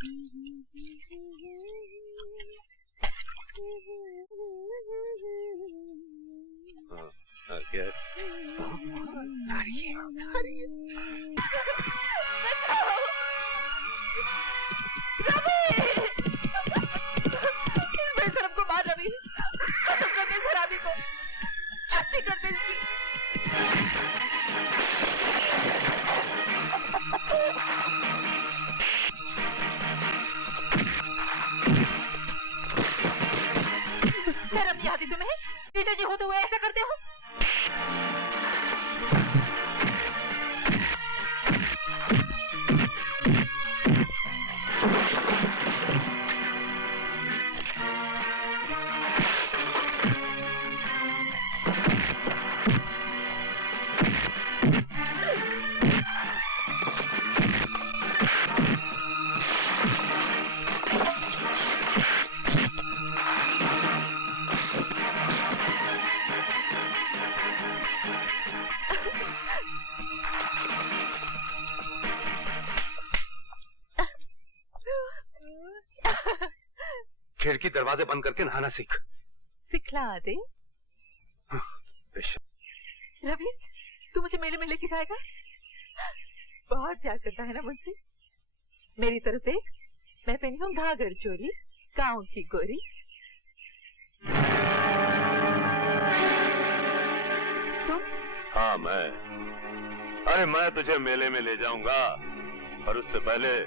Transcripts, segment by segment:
क्या बेशरम को मार रवि, खत्म कर दे शराबी को, छुट्टी कर दे इसकी। शर्म नहीं आती तुम्हें? जीजा जी होते हुए ऐसा करते हो? खिड़की दरवाजे बंद करके नहाना सीख। सिखला दे। रवि, तू मुझे मेले में लेके जाएगा? बहुत प्यार करता है ना मुझसे? मेरी तरफ देख, मैं पहनी हूँ घाघर चोली, गाँव की गोरी। तुम? हाँ मैं। अरे मैं तुझे मेले में ले जाऊंगा, और उससे पहले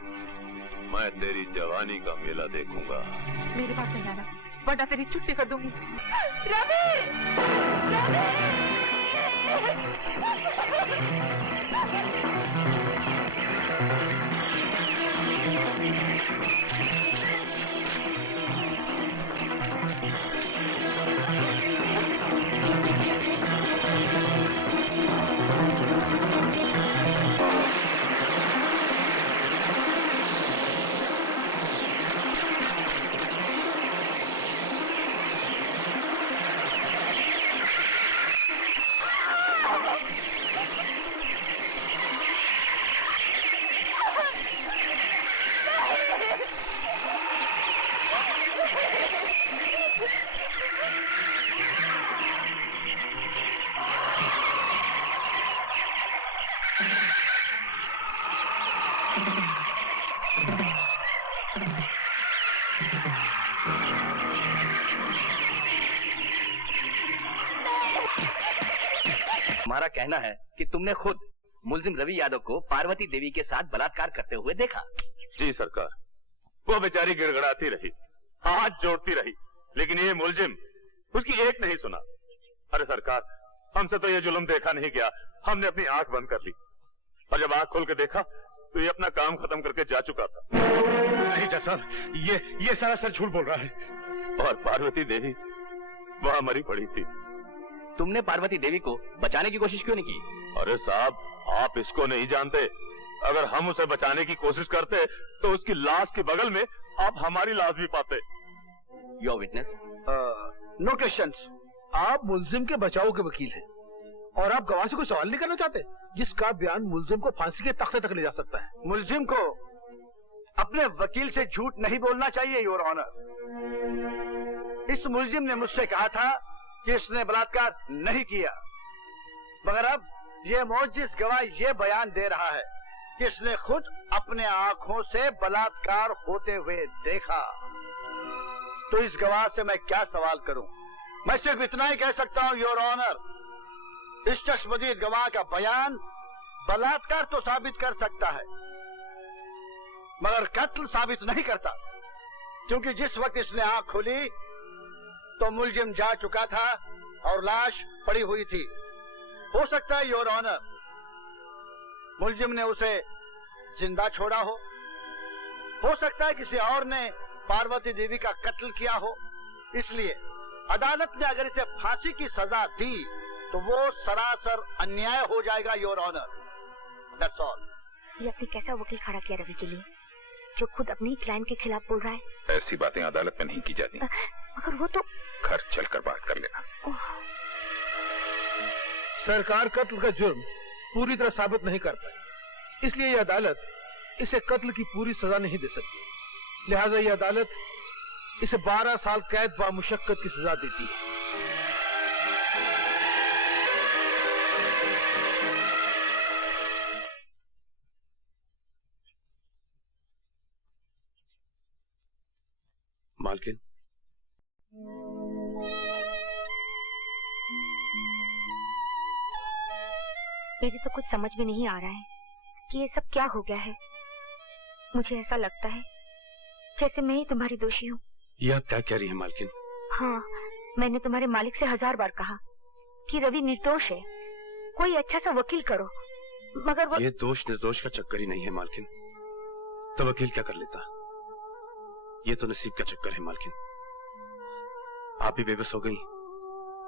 मैं तेरी जवानी का मेला देखूंगा। मेरे पास नहीं आना, वरना तेरी छुट्टी कर दूंगी। रवि! रवि! हमारा कहना है कि तुमने खुद मुलजिम रवि यादव को पार्वती देवी के साथ बलात्कार करते हुए देखा। जी सरकार, वो बेचारी गिड़गड़ाती रही, हाथ जोड़ती रही, लेकिन ये मुलजिम उसकी एक नहीं सुना। अरे सरकार, हमसे तो ये जुल्म देखा नहीं गया, हमने अपनी आंख बंद कर ली, और जब आंख खोल के देखा तो ये अपना काम खत्म करके जा चुका था। नहीं जज साहब, ये सरासर झूठ बोल रहा है। और पार्वती देवी वहां मरी पड़ी थी। तुमने पार्वती देवी को बचाने की कोशिश क्यों नहीं की? अरे साहब, आप इसको नहीं जानते। अगर हम उसे बचाने की कोशिश करते तो उसकी लाश के बगल में आप हमारी लाश भी पाते। Your witness. No questions. आप मुलजिम के बचाव के वकील हैं और आप गवाह से कोई सवाल नहीं करना चाहते, जिसका बयान मुलजिम को फांसी के तख्ते तक ले जा सकता है। मुलजिम को अपने वकील से झूठ नहीं बोलना चाहिए योर ऑनर। इस मुलजिम ने मुझसे कहा था कि इसने बलात्कार नहीं किया, मगर अब ये मोअज्जिज गवाह ये बयान दे रहा है कि इसने खुद अपने आंखों से बलात्कार होते हुए देखा। तो इस गवाह से मैं क्या सवाल करूं? मैं सिर्फ इतना ही कह सकता हूं योर ऑनर, इस चश्मदीद गवाह का बयान बलात्कार तो साबित कर सकता है मगर कत्ल साबित नहीं करता, क्योंकि जिस वक्त इसने आंख खोली तो मुलजिम जा चुका था और लाश पड़ी हुई थी। हो सकता है योर ऑनर मुलजिम ने उसे जिंदा छोड़ा हो सकता है किसी और ने पार्वती देवी का कत्ल किया हो। इसलिए अदालत ने अगर इसे फांसी की सजा दी तो वो सरासर अन्याय हो जाएगा योर ऑनर। That's all. ये अपने कैसा वकील खड़ा किया रवि के लिए, जो खुद अपनी क्लाइंट के खिलाफ बोल रहा है? ऐसी बातें अदालत में नहीं की जाती। मगर वो तो घर चलकर बात कर लेना। सरकार कत्ल का जुर्म पूरी तरह साबित नहीं कर पाई, इसलिए ये अदालत इसे कत्ल की पूरी सजा नहीं दे सकती। लिहाजा ये अदालत इसे 12 साल कैद बामुशक्कत की सजा देती है। मालकिन, मेरी तो कुछ समझ में नहीं आ रहा है कि ये सब क्या हो गया है। मुझे ऐसा लगता है जैसे मैं ही तुम्हारी दोषी हूँ। ये आप क्या कह रही हैं मालकिन? हाँ, मैंने तुम्हारे मालिक से 1000 बार कहा कि रवि निर्दोष है, कोई अच्छा सा वकील करो, मगर वो... ये दोष निर्दोष का चक्कर ही नहीं है मालकिन। तो वकील क्या कर लेता? ये तो नसीब का चक्कर है मालकिन। आप भी बेबस हो गई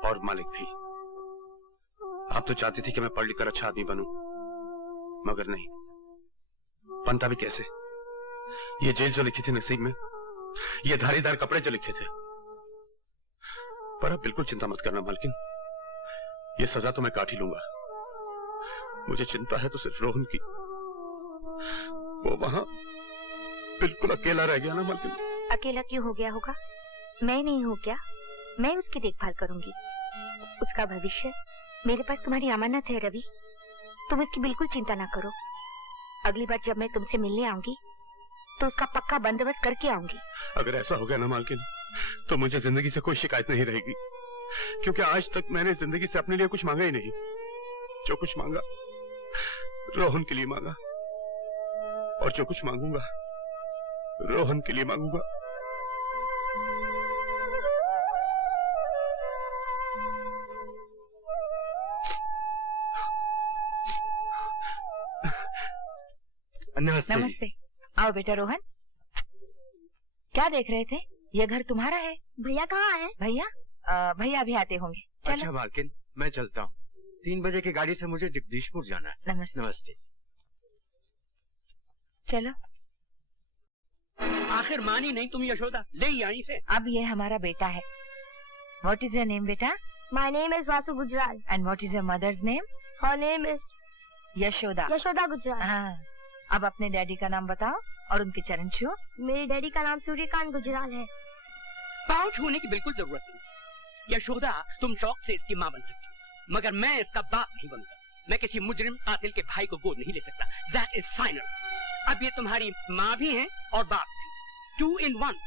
और मालिक भी। आप तो चाहती थी कि मैं पढ़ लिख कर अच्छा आदमी बनूं, मगर नहीं। बनता भी कैसे? ये जेल जो लिखी थी नसीब में, ये धारीदार कपड़े जो लिखे थे। पर अब बिल्कुल चिंता मत करना मालकिन, ये सजा तो मैं काट ही लूंगा। मुझे चिंता है तो सिर्फ रोहन की। वो वहां बिल्कुल अकेला रह गया ना मालकिन। अकेला क्यों हो गया होगा? मैं नहीं हूँ क्या? मैं उसकी देखभाल करूंगी। उसका भविष्य मेरे पास तुम्हारी अमानत है रवि, तुम इसकी बिल्कुल चिंता ना करो। अगली बार जब मैं तुमसे मिलने आऊंगी तो उसका पक्का बंदोबस्त करके आऊंगी। अगर ऐसा हो गया ना मालकिन, तो मुझे जिंदगी से कोई शिकायत नहीं रहेगी, क्योंकि आज तक मैंने जिंदगी से अपने लिए कुछ मांगा ही नहीं। जो कुछ मांगा रोहन के लिए मांगा, और जो कुछ मांगूंगा रोहन के लिए मांगूंगा। नमस्ते। नमस्ते। आओ बेटा रोहन। क्या देख रहे थे? ये घर तुम्हारा है। भैया कहाँ है? भैया भैया अभी आते होंगे। चलो। अच्छा मालकिन, मैं चलता हूँ। 3 बजे की गाड़ी से मुझे जगदीशपुर जाना है। नमस्ते। नमस्ते। चलो। आखिर मानी नहीं तुम यशोदा, ले यहीं से। अब ये हमारा बेटा है। व्हाट इज योर नेम बेटा? My name is Vasu Gujral. And what is your mother's name? Her name is Yashoda. Yashoda Gujral. हाँ। अब अपने डैडी का नाम बताओ और उनके चरण छुओ। मेरे डैडी का नाम सूर्यकांत गुजराल है। पाँव छूने की बिल्कुल जरूरत नहीं। यशोदा, तुम शौक से इसकी माँ बन सकती हो, मगर मैं इसका बाप नहीं बनूंगा। मैं किसी मुजरिम कातिल के भाई को गोद नहीं ले सकता। That is final. अब ये तुम्हारी माँ भी है और बाप भी, 2 in 1।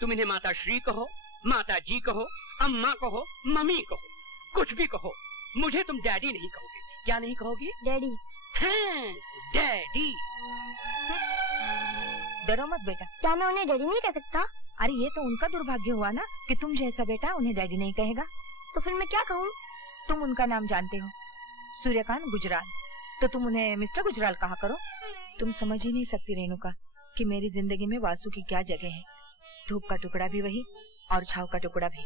तुम इन्हें माता श्री कहो, माता जी कहो, अम्मा कहो, मम्मी कहो, कुछ भी कहो। मुझे तुम डैडी नहीं कहोगे। क्या नहीं कहोगे? डैडी। हाँ, डैडी। डरो मत बेटा। क्या मैं उन्हें डैडी नहीं कह सकता? अरे ये तो उनका दुर्भाग्य हुआ ना कि तुम जैसा बेटा उन्हें डैडी नहीं कहेगा। तो फिर मैं क्या कहूँ? तुम उनका नाम जानते हो, सूर्यकांत गुजराल, तो तुम उन्हें मिस्टर गुजराल कहा करो। तुम समझ ही नहीं सकती रेणुका कि मेरी जिंदगी में वासु की क्या जगह है। धूप का टुकड़ा भी वही और छाव का टुकड़ा भी।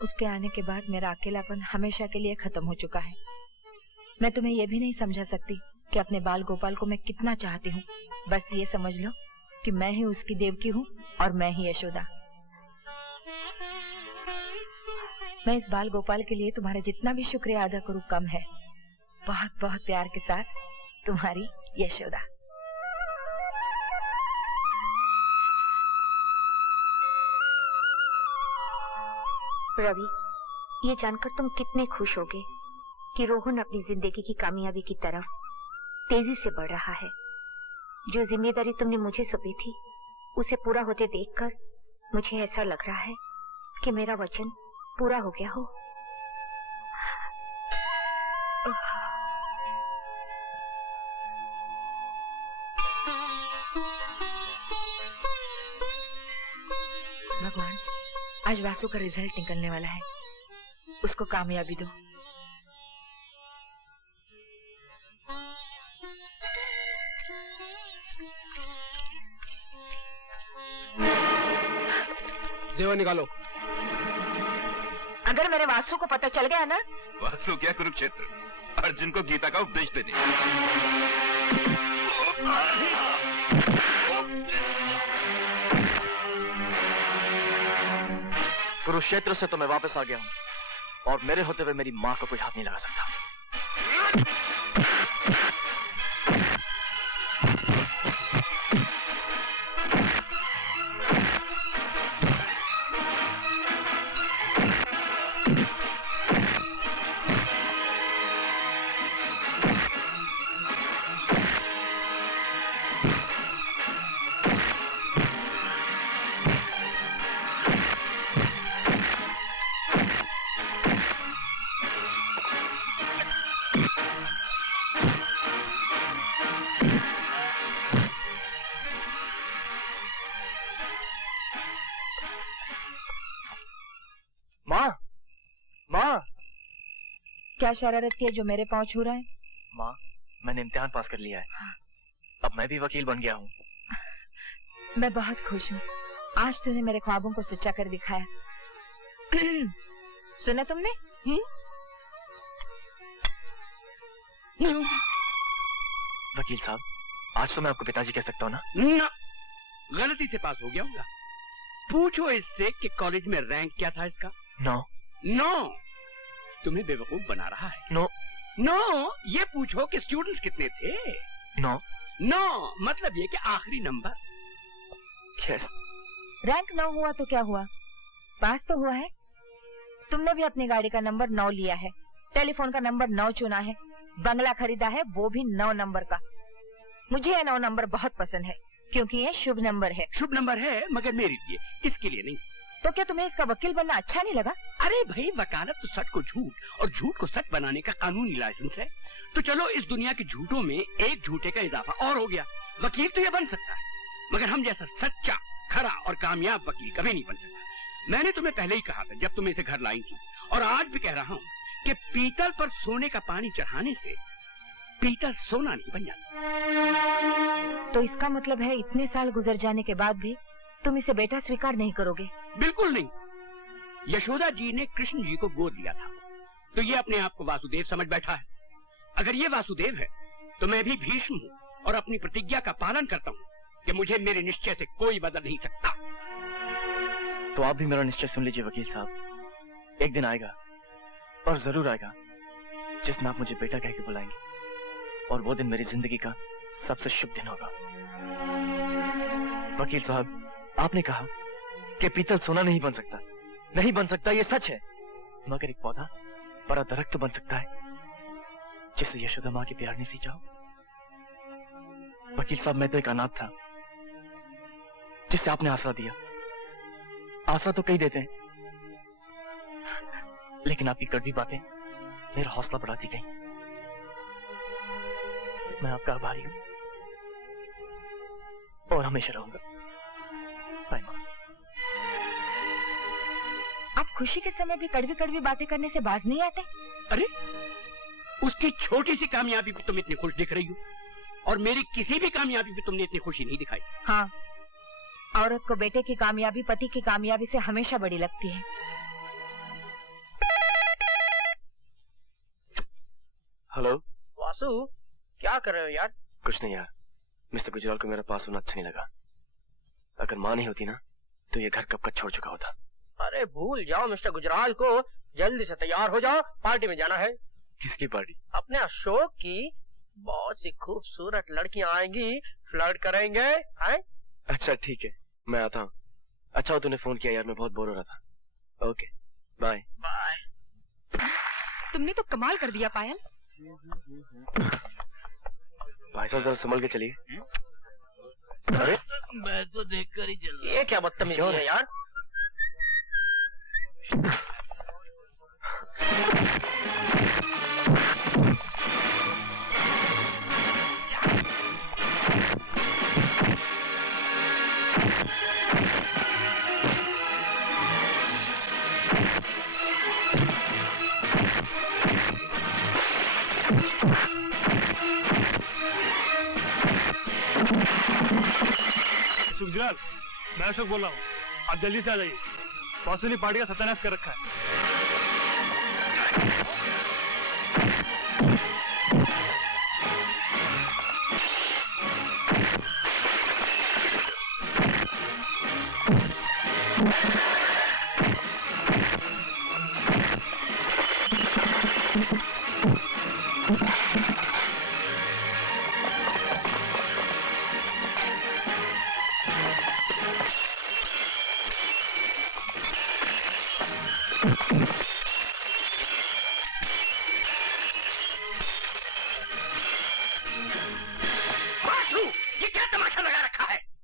उसके आने के बाद मेरा अकेलापन हमेशा के लिए खत्म हो चुका है। मैं तुम्हें यह भी नहीं समझा सकती कि अपने बाल गोपाल को मैं कितना चाहती हूँ। बस ये समझ लो कि मैं ही उसकी देवकी हूँ और मैं ही यशोदा। मैं इस बाल गोपाल के लिए तुम्हारा जितना भी शुक्रिया अदा करूँ कम है। बहुत बहुत प्यार के साथ तुम्हारी यशोदा। रवि, ये जानकर तुम कितने खुश होगे कि रोहन अपनी जिंदगी की कामयाबी की तरफ तेजी से बढ़ रहा है। जो जिम्मेदारी तुमने मुझे सौंपी थी उसे पूरा होते देखकर मुझे ऐसा लग रहा है कि मेरा वचन पूरा हो गया हो। भगवान, आज वासु का रिजल्ट निकलने वाला है, उसको कामयाबी दो। देवा निकालो। अगर मेरे वासु को पता चल गया ना। वासु क्या कुरुक्षेत्र, अर्जुन को गीता का उपदेश देने। कुरुक्षेत्र से तो मैं वापस आ गया हूँ और मेरे होते हुए मेरी माँ को कोई हाथ नहीं लगा सकता। क्या शरारत की है जो मेरे पाँव छू रहा है? माँ, मैंने इम्तिहान पास कर लिया है। अब मैं भी वकील बन गया हूँ। मैं बहुत खुश हूँ। आज तूने मेरे ख्वाबों को सच्चा कर दिखाया। सुना तुमने? वकील साहब, आज तो मैं आपको पिताजी कह सकता हूँ ना? ना, गलती से पास हो गया होगा। पूछो इससे कि कॉलेज में रैंक क्या था इसका। 9। 9 तुम्हें बेवकूफ बना रहा है। 9 9 ये पूछो कि स्टूडेंट्स कितने थे। 9 मतलब ये कि आखिरी नंबर। यस। रैंक 9 हुआ तो क्या हुआ, पास तो हुआ है। तुमने भी अपनी गाड़ी का नंबर 9 लिया है, टेलीफोन का नंबर 9 चुना है, बंगला खरीदा है वो भी 9 नंबर का। मुझे ये 9 नंबर बहुत पसंद है क्योंकि ये शुभ नंबर है। शुभ नंबर है मगर मेरे लिए, इसके लिए नहीं। तो क्या तुम्हें इसका वकील बनना अच्छा नहीं लगा? अरे भाई, वकालत तो सच को झूठ और झूठ को सच बनाने का कानूनी लाइसेंस है। तो चलो इस दुनिया के झूठों में एक झूठे का इजाफा और हो गया। वकील तो ये बन सकता है मगर हम जैसा सच्चा, खरा और कामयाब वकील कभी नहीं बन सकता। मैंने तुम्हें पहले ही कहा था जब तुम इसे घर लाई थी, और आज भी कह रहा हूँ कि पीतल पर सोने का पानी चढ़ाने से पीतल सोना नहीं बन जाता। तो इसका मतलब है इतने साल गुजर जाने के बाद भी तुम इसे बेटा स्वीकार नहीं करोगे? बिल्कुल नहीं। यशोदा जी ने कृष्ण जी को गोद लिया था तो ये अपने आप को वासुदेव समझ बैठा है। अगर ये वासुदेव है तो मैं भी भीष्म हूँ और अपनी प्रतिज्ञा का पालन करता हूँ कि मुझे मेरे निश्चय से कोई बदल नहीं सकता। तो आप भी मेरा निश्चय सुन लीजिए वकील साहब। एक दिन आएगा और जरूर आएगा जिसमें आप मुझे बेटा कह के बुलाएंगे, और वो दिन मेरी जिंदगी का सबसे शुभ दिन होगा। वकील साहब, आपने कहा कि पीतल सोना नहीं बन सकता। नहीं बन सकता, ये सच है, मगर एक पौधा बड़ा दरख्त तो बन सकता है जिससे यशोदा माँ के प्यार ने सींचा हो। वकील साहब, मैं तो एक अनाथ था जिसे आपने आसरा दिया। आसरा तो कई देते हैं, लेकिन आपकी कड़वी बातें मेरा हौसला बढ़ाती गई। मैं आपका आभारी हूं और हमेशा रहूंगा। बाय मां। आप खुशी के समय भी कड़वी कड़वी बातें करने से बाज नहीं आते? अरे, उसकी छोटी सी कामयाबी पे तुम इतनी खुश दिख रही हो और मेरी किसी भी कामयाबी पे तुमने इतनी खुशी नहीं दिखाई। हाँ, औरत को बेटे की कामयाबी पति की कामयाबी से हमेशा बड़ी लगती है। हेलो वासु, क्या कर रहे हो यार? कुछ नहीं यार, मिस्टर गुजराल को मेरा पास होना अच्छा नहीं लगा। अगर माँ नहीं होती ना तो ये घर कब का छोड़ चुका होता। अरे भूल जाओ मिस्टर गुजराल को, जल्दी से तैयार हो जाओ, पार्टी में जाना है। किसकी पार्टी? अपने अशोक की। बहुत सी खूबसूरत लड़कियां आएंगी, फ्लर्ट करेंगे। हैं? अच्छा ठीक है, मैं आता हूँ। अच्छा हो तूने फोन किया यार, मैं बहुत बोर हो रहा था। Okay bye. बाय। तुमने तो कमाल कर दिया पायल। भाई साहब जरा संभल के चलिए। अरे मैं तो देखकर ही चल रहा। ये क्या बदतमीजी है यार? गुजराल, मैं अशोक बोल रहा हूँ, आप जल्दी से आ जाइए। वासु ने पार्टी का सत्यानाश कर रखा है।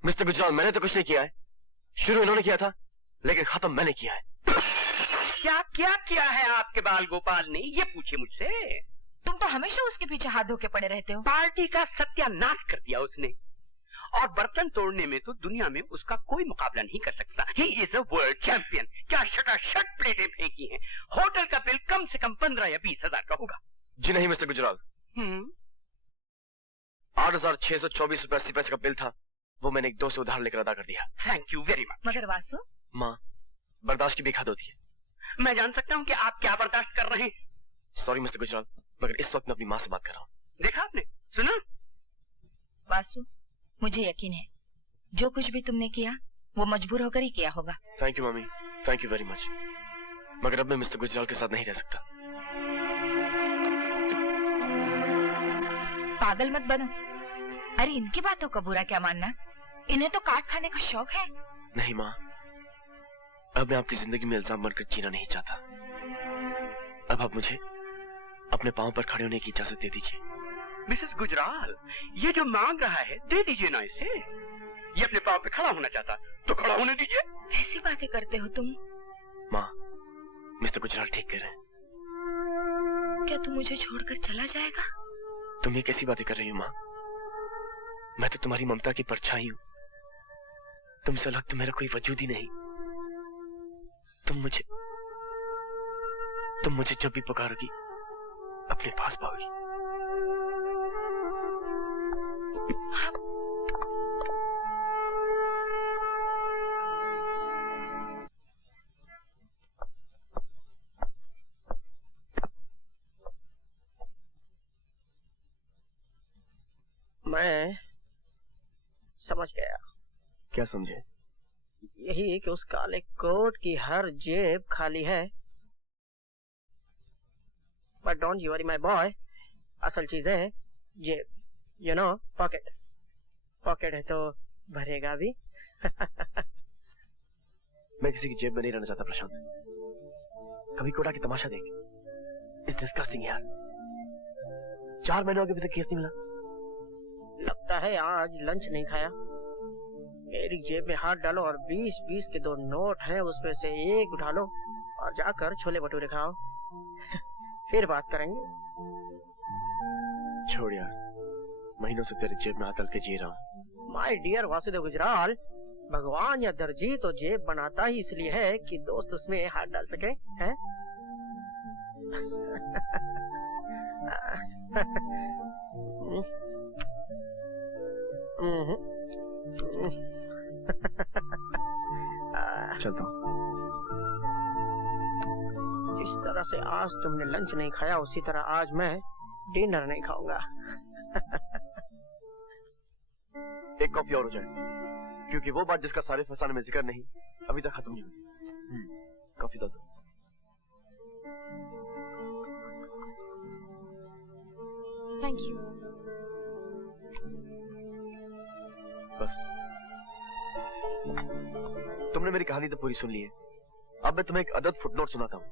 मिस्टर गुजराल, मैंने तो कुछ नहीं किया है। शुरू इन्होंने किया था लेकिन खत्म मैंने किया है। क्या क्या किया है आपके बाल गोपाल ने, ये पूछे मुझसे। तुम तो हमेशा उसके पीछे हाथ धो के पड़े रहते हो। पार्टी का सत्यानाश कर दिया उसने और बर्तन तोड़ने में तो दुनिया में उसका कोई मुकाबला नहीं कर सकता। He is a world champion. क्या शटाशट प्लेटें फेंकी हैं। होटल का बिल कम से कम 15 या 20 हजार का होगा। जी नहीं मिस्टर गुजराल, 8,624 रुपए 80 पैसे का बिल था, वो मैंने एक दोस्त से उधार लेकर अदा कर दिया। Thank you very much. मगर वासु, माँ, बर्दाश्त की भी हद होती है। मैं जान सकता हूँ कि आप क्या बर्दाश्त कर रहे हैं? सॉरी मिस्टर गुजराल, मगर इस वक्त मैं अपनी माँ से बात कर रहा हूँ। देखा आपने, सुना? वासु, मुझे यकीन है जो कुछ भी तुमने किया वो मजबूर होकर ही किया होगा। Thank you mummy, thank you very much. मगर अब मैं मिस्टर गुजराल के साथ नहीं रह सकता। पागल मत बनो। अरे इनकी बातों का बुरा क्या मानना, इन्हें तो काट खाने का शौक है। नहीं माँ, अब मैं आपकी जिंदगी में इल्जाम बनकर जीना नहीं चाहता। अब आप मुझे अपने पांव पर खड़े होने की इजाजत दे दीजिए। मिसेस गुजराल, ये जो मांग रहा है दे दीजिए ना इसे। ये अपने पांव पे खड़ा होना चाहता तो खड़ा होने दीजिए। ऐसी बातें करते हो तुम? माँ, मिस्टर गुजराल ठीक कह रहे हैं। क्या तू मुझे छोड़कर चला जाएगा? तुम ये कैसी बातें कर रही हो माँ? मैं तो तुम्हारी ममता की परछाई हूँ। तुमसे अलग तो मेरा कोई वजूद ही नहीं। तुम मुझे जब भी पुकारोगी अपने पास पाओगी। मैं समझ गया। क्या समझे? यही कि उस काले कोट की हर जेब खाली है। But don't you worry my boy, असल चीज है जेब, यू नो, पॉकेट। पॉकेट है तो भरेगा भी। मैं किसी की जेब में नहीं रहना चाहता प्रशांत। कभी कोटा की तमाशा देख। इट्स डिस्गस्टिंग यार। 4 महीनों के अभी तक केस नहीं मिला। लगता है आज लंच नहीं खाया। मेरी जेब में हाथ डालो और 20-20 के 2 नोट हैं, उसमें से एक उठा लो और जाकर छोले भटूरे खाओ। फिर बात करेंगे। छोड़ यार, महीनों से तेरे जेब में हाथ डाल के जी रहा हूँ। माय डियर वासुदेव गुजराल, भगवान या दर्जी तो जेब बनाता ही इसलिए है कि दोस्त उसमें हाथ डाल सके, हैं? चलता हूँ। जिस तरह से आज तुमने लंच नहीं खाया उसी तरह आज मैं डिनर नहीं खाऊंगा। एक कॉफी और हो जाए, क्योंकि वो बात जिसका सारे फसाने में जिक्र नहीं अभी तक खत्म नहीं हुई। कॉफी दो। Thank you. बस तुमने मेरी कहानी तो पूरी सुन ली है। अब मैं तुम्हें एक अदद फुटनोट सुनाता हूँ।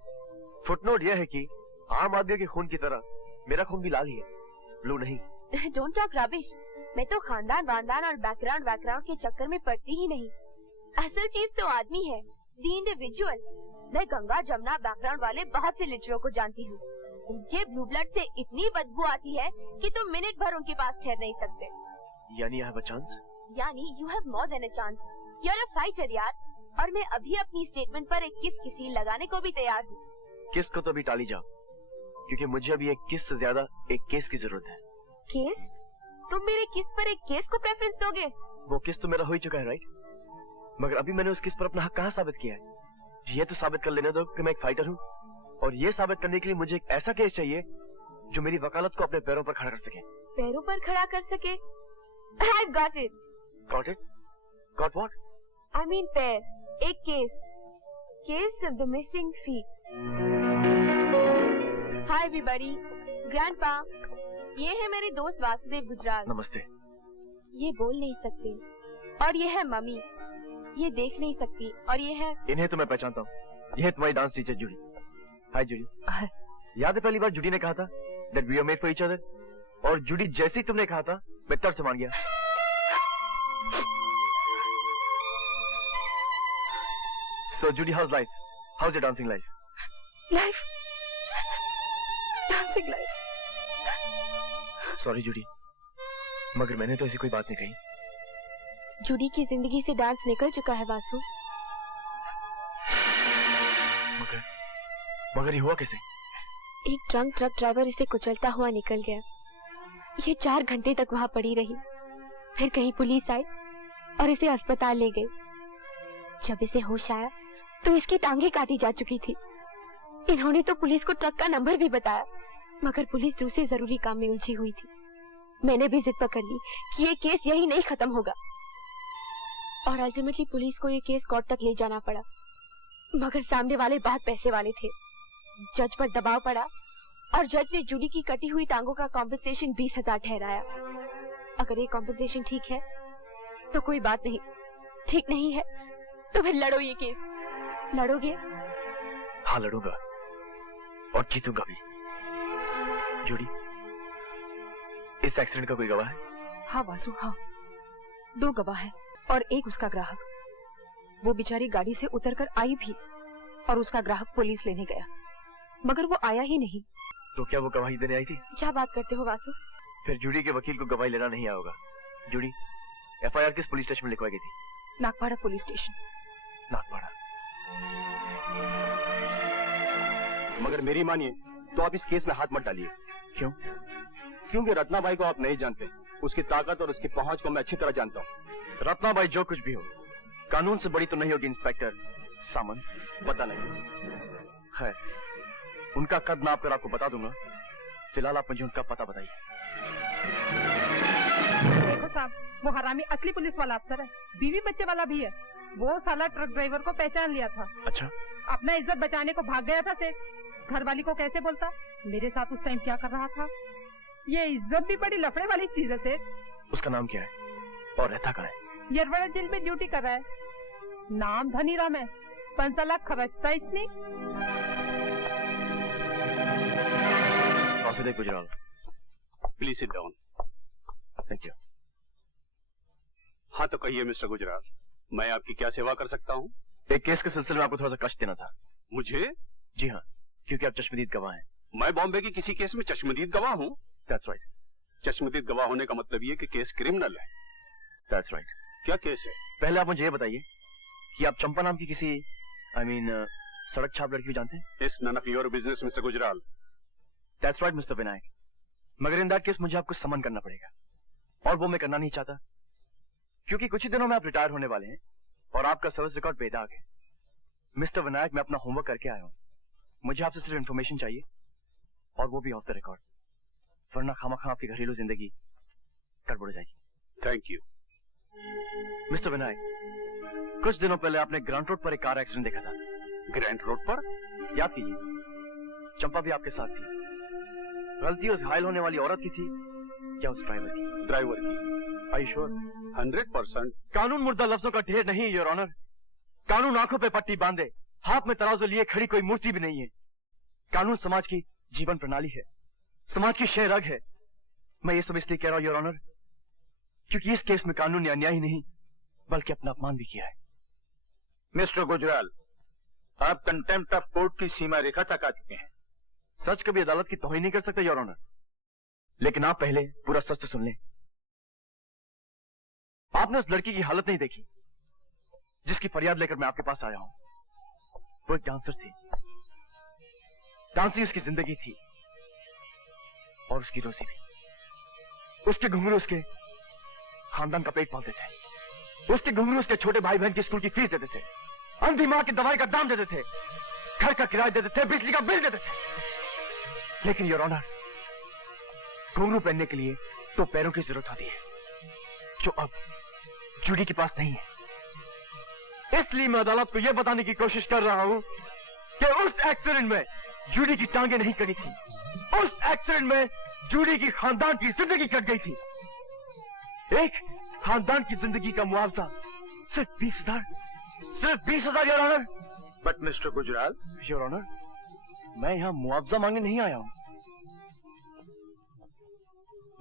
फुटनोट यह है कि आम आदमी के खून की तरह मेरा खून भी लाल ही है, ब्लू नहीं। Don't talk rubbish. मैं तो खानदान वानदान और बैकग्राउंड के चक्कर में पड़ती ही नहीं। असल चीज तो आदमी है, द इंडिविजुअल। मैं गंगा जमुना बैकग्राउंड वाले बहुत से लिटरों को जानती हूँ। उनके ब्लू ब्लड से इतनी बदबू आती है कि तुम मिनट भर उनके पास ठहर नहीं सकते। यानी आई हैव अ चांस? यानी you have more than a chance. You are a fighter यार। और मैं अभी अपनी स्टेटमेंट पर एक किस लगाने को भी तैयार हूँ। किस को तो भी टाली जाओ, क्योंकि मुझे अभी एक किस से ज्यादा एक केस की जरूरत है। केस? तुम मेरे किस पर एक केस को प्रेफरेंस दोगे? वो किस तो मेरा हो ही चुका है, राइट? मगर अभी मैंने उस किस पर अपना हक कहाँ साबित किया है? ये तो साबित कर लेने दो कि मैं एक फाइटर हूँ, और ये साबित करने के लिए मुझे एक ऐसा केस चाहिए जो मेरी वकालत को अपने पैरों पर खड़ा कर सके। पैरों पर खड़ा कर सके? I've got it. Got it? Got what? I mean पैर। एक case. Case of the missing feet. Hi everybody. Grandpa. ये है मेरे दोस्त वासुदेव गुजराल। नमस्ते। ये बोल नहीं सकते। और ये है मम्मी। ये देख नहीं सकती। और ये है, इन्हें तो मैं पहचानता हूँ। ये है तुम्हारी डांस टीचर जूडी। हाय जूडी। याद है पहली बार जूडी ने कहा था that we are made for each other? और जूडी जैसे ही तुमने कहा था मैं तर्क से मान गया। So Judy, how's life? How's your dancing life? life. Dancing life. Sorry Judy, मगर मैंने तो ऐसी कोई बात नहीं कही। जूडी की जिंदगी से डांस निकल चुका है वासु। मगर ये हुआ कैसे? एक ड्रंक ट्रक ड्राइवर इसे कुचलता हुआ निकल गया। ये 4 घंटे तक वहां पड़ी रही। फिर कहीं पुलिस आई और इसे अस्पताल ले गई। जब इसे होश आया तो इसकी टांगे काटी जा चुकी थी। इन्होंने तो पुलिस को ट्रक का नंबर भी बताया, मगर पुलिस दूसरे जरूरी काम में उलझी हुई थी। मैंने भी जिद पकड़ ली कि ये केस यही नहीं खत्म होगा, और अल्टीमेटली पुलिस को ये केस कोर्ट तक ले जाना पड़ा। मगर सामने वाले बहुत पैसे वाले थे। जज पर दबाव पड़ा और जज ने जूडी की कटी हुई टांगों का कॉम्पेंसेशन 20,000 ठहराया। अगर ये कॉम्पेंसेशन ठीक है तो कोई बात नहीं, ठीक नहीं है तो फिर लड़ो ये केस। लड़ोगे? हाँ लड़ूंगा और जीतूंगा भी। जूडी, इस एक्सीडेंट का कोई गवाह है? हाँ वासु, हाँ 2 गवाह है और एक उसका ग्राहक। वो बेचारी गाड़ी से उतरकर आई भी और उसका ग्राहक पुलिस लेने गया, मगर वो आया ही नहीं। तो क्या वो गवाही देने आई थी? क्या बात करते हो वासु? फिर जूडी के वकील को गवाही लेना नहीं आया होगा। जूडी, एफआईआर किस पुलिस स्टेशन में लिखवाई गई थी? Nagpada police station. नागपाड़ा। मगर मेरी मानिए तो आप इस केस में हाथ मत डालिए। क्यों? क्योंकि रत्नाबाई को आप नहीं जानते। उसकी ताकत और उसकी पहुंच को मैं अच्छी तरह जानता हूँ। रत्नाबाई जो कुछ भी हो, कानून से बड़ी तो नहीं होगी इंस्पेक्टर सामंत। पता नहीं। खैर, उनका कद नाप कर आपको बता दूंगा। फिलहाल आप मुझे उनका पता बताइए। देखो साहब, वो हरामी असली पुलिस वाला अफसर है, बीवी बच्चे वाला भी है। वो साला ट्रक ड्राइवर को पहचान लिया था। अच्छा? अपना इज्जत बचाने को भाग गया था सेठ। घरवाली को कैसे बोलता मेरे साथ उस टाइम क्या कर रहा था। ये इज्जत भी बड़ी लफड़े वाली चीज है सेठ। उसका नाम क्या है और रहता कहाँ है? यरवड़ा जेल में ड्यूटी कर रहा है। नाम धनीराम है। 5 लाख खर्चता इसने। Vasudev Gujral, please sit down. Thank you. हाँ तो कहिए मिस्टर गुजराल, मैं आपकी क्या सेवा कर सकता हूँ? एक केस के सिलसिले में आपको थोड़ा सा कष्ट देना था। मुझे? जी हाँ, क्योंकि आप चश्मदीद गवाह हैं। मैं बॉम्बे की किसी केस में चश्मदीद गवाह हूँ? That's right. चश्मदीद गवाह होने का मतलब ये कि केस क्रिमिनल है। That's right. क्या केस है? पहले आप मुझे ये बताइए कि आप चंपा नाम की किसी सड़क छाप लड़की को जानते हैं? It's none of your business, mister Gujral. That's right, mister Vinayak. मगर इन दैट केस मुझे आपको समन करना पड़ेगा, और वो मैं करना नहीं चाहता, क्योंकि कुछ ही दिनों में आप रिटायर होने वाले हैं और आपका सर्विस रिकॉर्ड बेदाग है। मिस्टर विनायक, मैं अपना होमवर्क करके आया हूँ। मुझे आपसे सिर्फ इन्फॉर्मेशन चाहिए, और वो भी ऑफ द रिकॉर्ड, वरना खामखा आपकी घरेलू जिंदगी गड़बड़ हो जाएगी। Thank you. मिस्टर विनायक, कुछ दिनों पहले आपने ग्रांट रोड पर एक कार एक्सीडेंट देखा था। ग्रांट रोड पर? याद कीजिए, चंपा भी आपके साथ थी। गलती उस घायल होने वाली औरत की थी या उस ड्राइवर की? ड्राइवर की। Are you sure? 100%। कानून मुर्दा लफ्जों का ढेर नहीं है योर ऑनर। कानून आंखों पे पट्टी बांधे, हाथ में तराजू लिए खड़ी कोई मूर्ति भी नहीं है। कानून समाज की जीवन प्रणाली है, समाज की शह रग है। मैं ये सब इसलिए कह रहा हूं योर ऑनर, क्योंकि इस केस में कानून ने अन्याय ही नहीं बल्कि अपना अपमान भी किया है। मिस्टर गुजराल, आप कंटेम्प्ट ऑफ कोर्ट की सीमा रेखा तक आ चुके हैं। सच कभी अदालत की तौहीन नहीं कर सकते योर ऑनर, लेकिन आप पहले पूरा सच तो सुन लें। आपने उस लड़की की हालत नहीं देखी जिसकी फरियाद लेकर मैं आपके पास आया हूं। वो एक डांसर थी, डांसिंग उसकी जिंदगी थी और उसकी रोजी भी। उसके घुंघरू उसके खानदान का पेट पालते थे, उसके घुंघरू उसके छोटे भाई बहन की स्कूल की फीस देते थे, अंधी मां की दवाई का दाम देते थे, घर का किराया देते थे, बिजली का बिल देते थे। लेकिन योर ऑनर, घुंघरू पहनने के लिए तो पैरों की जरूरत होती है, जो अब जूडी के पास नहीं है। इसलिए मैं अदालत को यह बताने की कोशिश कर रहा हूं कि उस एक्सीडेंट में जूडी की टांगे नहीं कटी थी, उस एक्सीडेंट में जूडी की खानदान की जिंदगी कट गई थी। एक खानदान की जिंदगी का मुआवजा सिर्फ 20,000, सिर्फ 20,000 your honour. But mister Gujral. Your honour, मैं यहां मुआवजा मांगने नहीं आया हूं,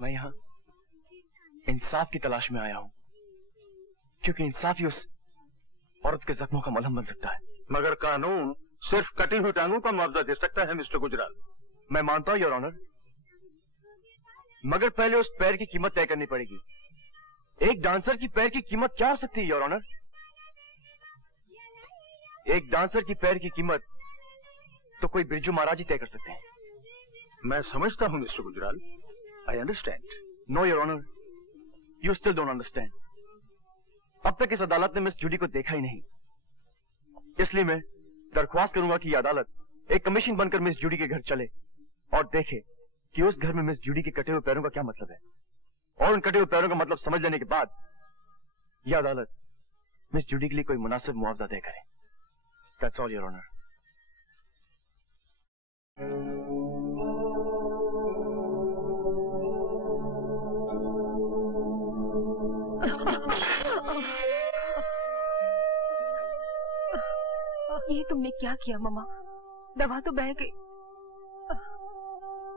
मैं यहां इंसाफ की तलाश में आया हूं, क्योंकि इंसाफ ही उस औरत के जख्मों का मलहम बन सकता है। मगर कानून सिर्फ कटी हुई टांगों का मुआवजा दे सकता है मिस्टर गुजराल। मैं मानता हूं योर ऑनर, मगर पहले उस पैर की कीमत तय करनी पड़ेगी, एक डांसर की पैर की कीमत क्या हो सकती है योर ऑनर? एक डांसर की पैर की कीमत तो कोई बिरजू महाराज ही तय कर सकते हैं। मैं समझता हूं mister Gujral, I understand. No your honour, you still don't understand. अब तक इस अदालत ने मिस जूडी को देखा ही नहीं, इसलिए मैं दरख्वास्त करूंगा कि यह अदालत एक कमीशन बनकर मिस जूडी के घर चले और देखे कि उस घर में मिस जूडी के कटे हुए पैरों का क्या मतलब है, और उन कटे हुए पैरों का मतलब समझ लेने के बाद यह अदालत मिस जूडी के लिए कोई मुनासिब मुआवजा तय करे। That's all your honour. ये तुमने क्या किया मम्मा? दवा तो बह गई।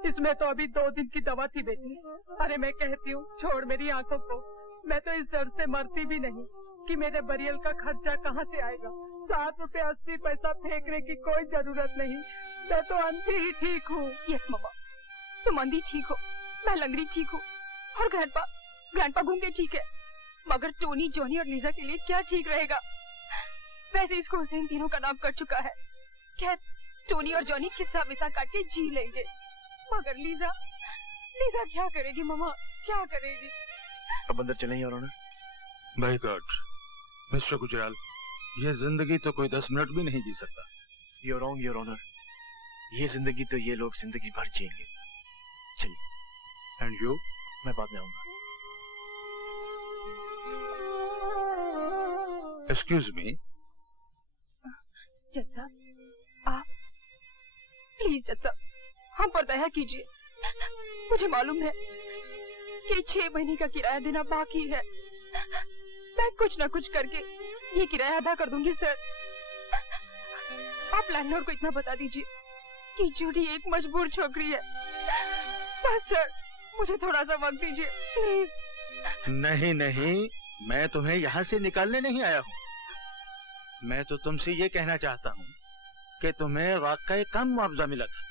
इसमें तो अभी 2 दिन की दवा थी बेटी। अरे मैं कहती हूँ छोड़ मेरी आंखों को, मैं तो इस डर से मरती भी नहीं कि मेरे बरियल का खर्चा कहाँ से आएगा। 7 रुपए 80 पैसा फेंकने की कोई जरूरत नहीं, मैं तो अंधी ही ठीक हूँ। यस मम्मा, तुम अंधी ठीक हो, मैं लंगड़ी ठीक हूँ, और ग्रैंडपा गूंगे ठीक है, मगर टोनी, जॉनी और लीजा के लिए क्या ठीक रहेगा? वैसे इसको हुसैन तीनों का नाम कर चुका है। खैर टोनी और जॉनी किस्सा विसा काट के जी लेंगे, मगर लीजा क्या करेगी मम्मा, क्या करेगी? अब अंदर चलें your honour. By god mister Gujral, ये जिंदगी तो कोई 10 मिनट भी नहीं जी सकता। You're wrong, योर ऑनर, ये जिंदगी तो ये लोग जिंदगी भर जिएंगे। चलिए। And you? मैं बाद में आऊंगा। Excuse me. जज साहब, आप प्लीज जज साहब, हम पर दया कीजिए। मुझे मालूम है कि 6 महीने का किराया देना बाकी है। मैं कुछ न कुछ करके ये किराया अदा कर दूंगी सर। आप लैंडलॉर्ड को इतना बता दीजिए कि जूडी एक मजबूर छोकरी है। बस सर, मुझे थोड़ा सा वक्त दीजिए प्लीज। नहीं, मैं तुम्हें यहाँ से निकालने नहीं आया हूँ। मैं तो तुमसे ये कहना चाहता हूँ कि तुम्हें वाकई कम मुआवजा मिला था।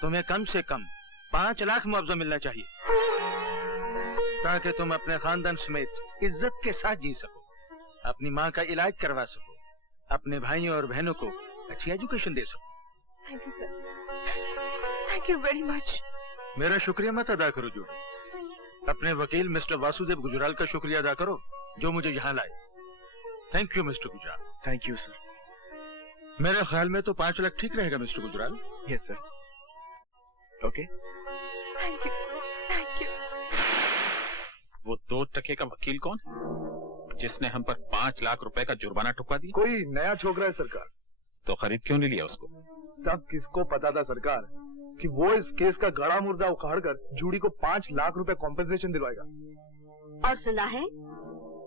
तुम्हें कम से कम 5 लाख मुआवजा मिलना चाहिए, ताकि तुम अपने खानदान समेत इज्जत के साथ जी सको, अपनी माँ का इलाज करवा सको, अपने भाइयों और बहनों को अच्छी एजुकेशन दे सको। Thank you sir, thank you very much. मेरा शुक्रिया मत अदा करो जूडी, अपने वकील मिस्टर वासुदेव गुजराल का शुक्रिया अदा करो जो मुझे यहाँ लाए। Thank you mister Gujral. Thank you sir. मेरे ख्याल में तो 5 लाख ठीक रहेगा mister Gujral. Yes sir. Okay. Thank you. वो 2 टके का वकील कौन है जिसने हम पर 5 लाख रुपए का जुर्माना ठुकवा दिया? कोई नया छोकरा है सरकार। तो खरीद क्यों नहीं लिया उसको? तब किसको पता था सरकार कि वो इस केस का गड़ा मुर्दा उखाड़कर जूडी को 5 लाख रुपए कॉम्पेंसेशन दिलवाएगा। और सुना है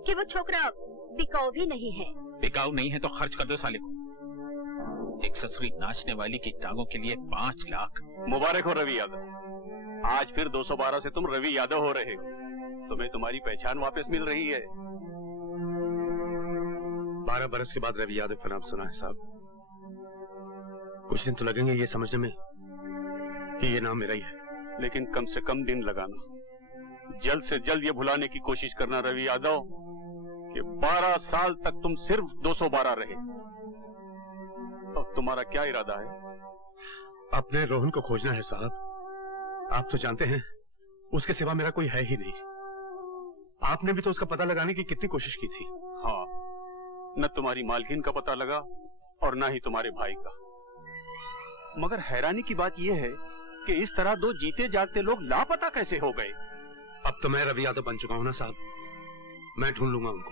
कि वो छोकरा बिकाऊ भी नहीं है। बिकाऊ नहीं है तो खर्च कर दो साले को। एक ससुरी नाचने वाली की टांगों के लिए 5 लाख। मुबारक हो रवि यादव, आज फिर 212 से तुम रवि यादव हो रहे हो। तुम्हें तुम्हारी पहचान वापस मिल रही है। 12 बरस के बाद रवि यादव का नाम सुना है साहब। कुछ दिन तो लगेंगे ये समझने में कि ये नाम मेरा ही है, लेकिन कम से कम दिन लगाना, जल्द से जल्द ये भुलाने की कोशिश करना रवि यादव कि 12 साल तक तुम सिर्फ 212 रहे। अब तुम्हारा क्या इरादा है? अपने रोहन को खोजना है साहब। आप तो जानते हैं उसके सिवा मेरा कोई है ही नहीं। आपने भी तो उसका पता लगाने की कितनी कोशिश की थी। हाँ, न तुम्हारी मालकिन का पता लगा और न ही तुम्हारे भाई का। मगर हैरानी की बात यह है कि इस तरह 2 जीते जागते लोग लापता कैसे हो गए? अब तो मैं रवि यादव बन चुका हूं ना साहब, मैं ढूंढ लूंगा उनको।